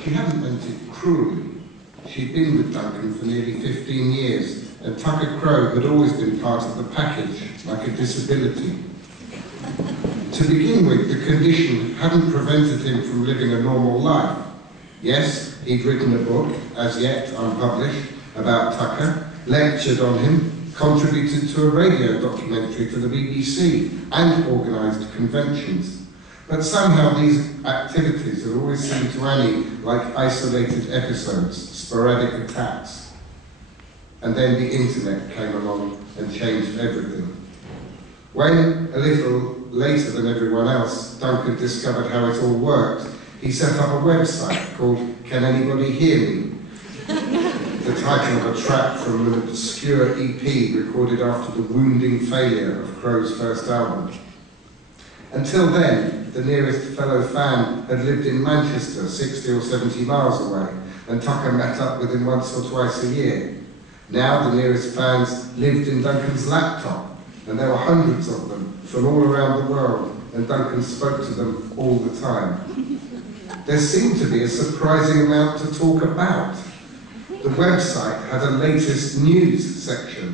She hadn't meant it cruelly. She'd been with Duncan for nearly 15 years, and Tucker Crowe had always been part of the package, like a disability. To begin with, the condition hadn't prevented him from living a normal life. Yes, he'd written a book, as yet unpublished, about Tucker, lectured on him, contributed to a radio documentary for the BBC, and organised conventions. But somehow these activities had always seemed to Annie like isolated episodes, sporadic attacks. And then the internet came along and changed everything. When, a little later than everyone else, Duncan discovered how it all worked, he set up a website called Can Anybody Hear Me? The title of a track from an obscure EP recorded after the wounding failure of Crowe's first album. Until then, the nearest fellow fan had lived in Manchester, 60 or 70 miles away, and Tucker met up with him once or twice a year. Now the nearest fans lived in Duncan's laptop, and there were hundreds of them from all around the world, and Duncan spoke to them all the time. There seemed to be a surprising amount to talk about. The website had a latest news section,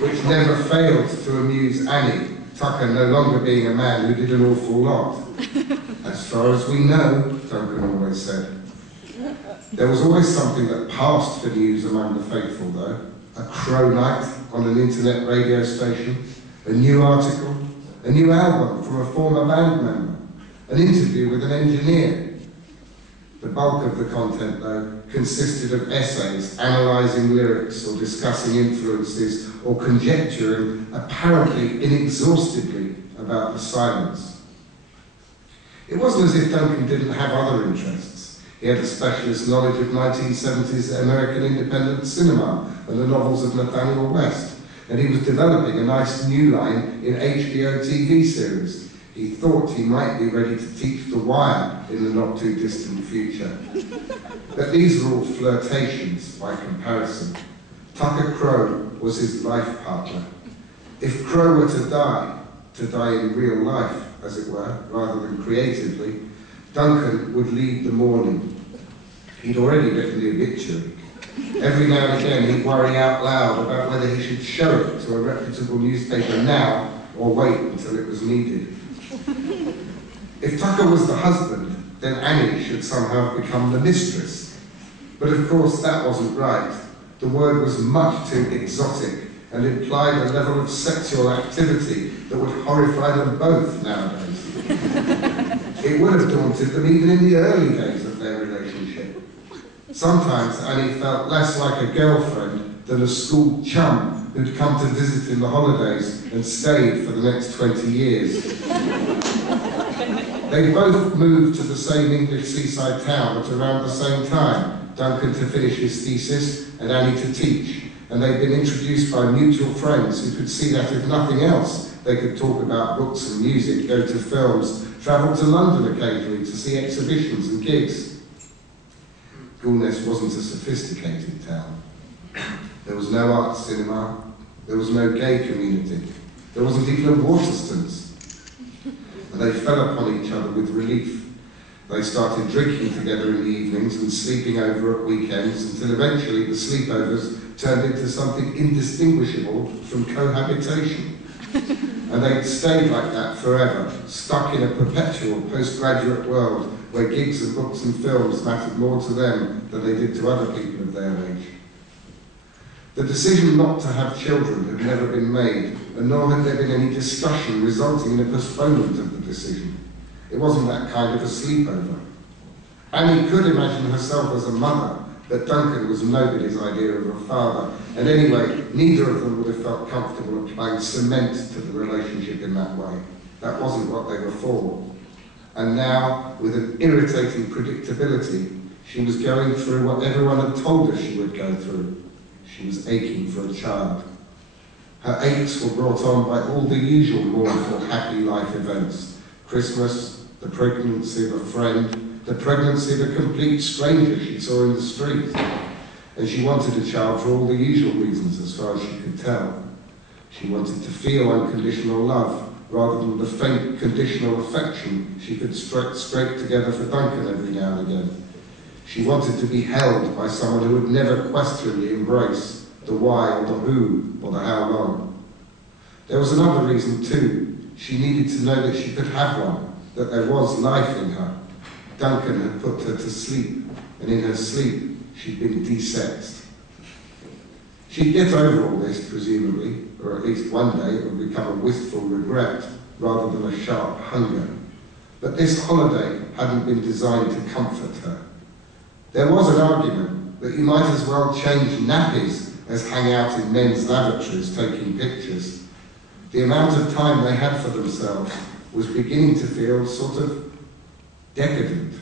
which never failed to amuse Annie, Tucker no longer being a man who did an awful lot. As far as we know, Duncan always said. There was always something that passed for news among the faithful, though. A Crowe night on an internet radio station, a new article, a new album from a former band member, an interview with an engineer. The bulk of the content, though, consisted of essays analysing lyrics or discussing influences or conjecturing apparently inexhaustibly about the silence. It wasn't as if Duncan didn't have other interests. He had a specialist knowledge of 1970s American independent cinema and the novels of Nathaniel West, and he was developing a nice new line in HBO TV series. He thought he might be ready to teach The Wire in the not-too-distant future. But these were all flirtations by comparison. Tucker Crowe was his life partner. If Crowe were to die in real life, as it were, rather than creatively, Duncan would lead the mourning. He'd already written the obituary. Every now and again he'd worry out loud about whether he should show it to a reputable newspaper now or wait until it was needed. If Tucker was the husband, then Annie should somehow have become the mistress. But of course that wasn't right. The word was much too exotic and implied a level of sexual activity that would horrify them both nowadays. It would have daunted them even in the early days of their relationship. Sometimes Annie felt less like a girlfriend than a school chum who'd come to visit in the holidays and stayed for the next 20 years. They both moved to the same English seaside town at around the same time, Duncan to finish his thesis and Annie to teach, and they'd been introduced by mutual friends who could see that if nothing else, they could talk about books and music, go to films, travel to London occasionally to see exhibitions and gigs. Goulness wasn't a sophisticated town. There was no art cinema, there was no gay community, there wasn't even a Waterstones. And they fell upon each other with relief. They started drinking together in the evenings and sleeping over at weekends until eventually the sleepovers turned into something indistinguishable from cohabitation. And they'd stayed like that forever, stuck in a perpetual postgraduate world where gigs and books and films mattered more to them than they did to other people of their age. The decision not to have children had never been made, and nor had there been any discussion resulting in a postponement of the decision. It wasn't that kind of a sleepover. Annie could imagine herself as a mother, but Duncan was nobody's idea of a father, and anyway, neither of them would have felt comfortable applying cement to the relationship in that way. That wasn't what they were for. And now, with an irritating predictability, she was going through what everyone had told her she would go through. She was aching for a child. Her aches were brought on by all the usual mournful, happy life events. Christmas, the pregnancy of a friend, the pregnancy of a complete stranger she saw in the street. And she wanted a child for all the usual reasons, as far as she could tell. She wanted to feel unconditional love, rather than the faint conditional affection she could scrape together for Duncan every now and again. She wanted to be held by someone who would never question the embrace, the why or the who or the how long. There was another reason too. She needed to know that she could have one, that there was life in her. Duncan had put her to sleep, and in her sleep she'd been desexed. She'd get over all this, presumably, or at least one day it would become a wistful regret rather than a sharp hunger. But this holiday hadn't been designed to comfort her. There was an argument that you might as well change nappies as hang out in men's lavatories taking pictures. The amount of time they had for themselves was beginning to feel sort of decadent.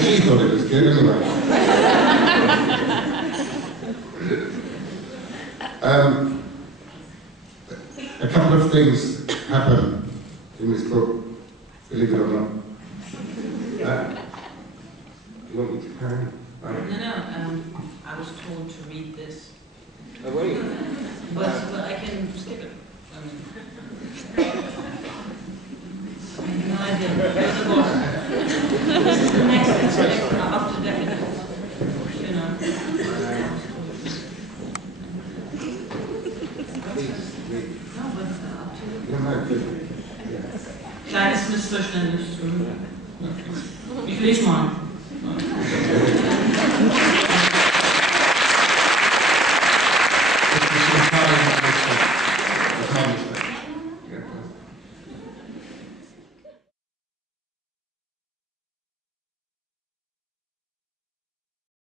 She thought it was good anyway. A couple of things happen in this book, believe it or not. You want me to carry on? No, I was told to read this. Oh, were you? But I can skip it. No idea. Here's the book. This is the next up to decade. You know. Please, read. No, but up to No, good. Yeah. Kleines Missverständnis.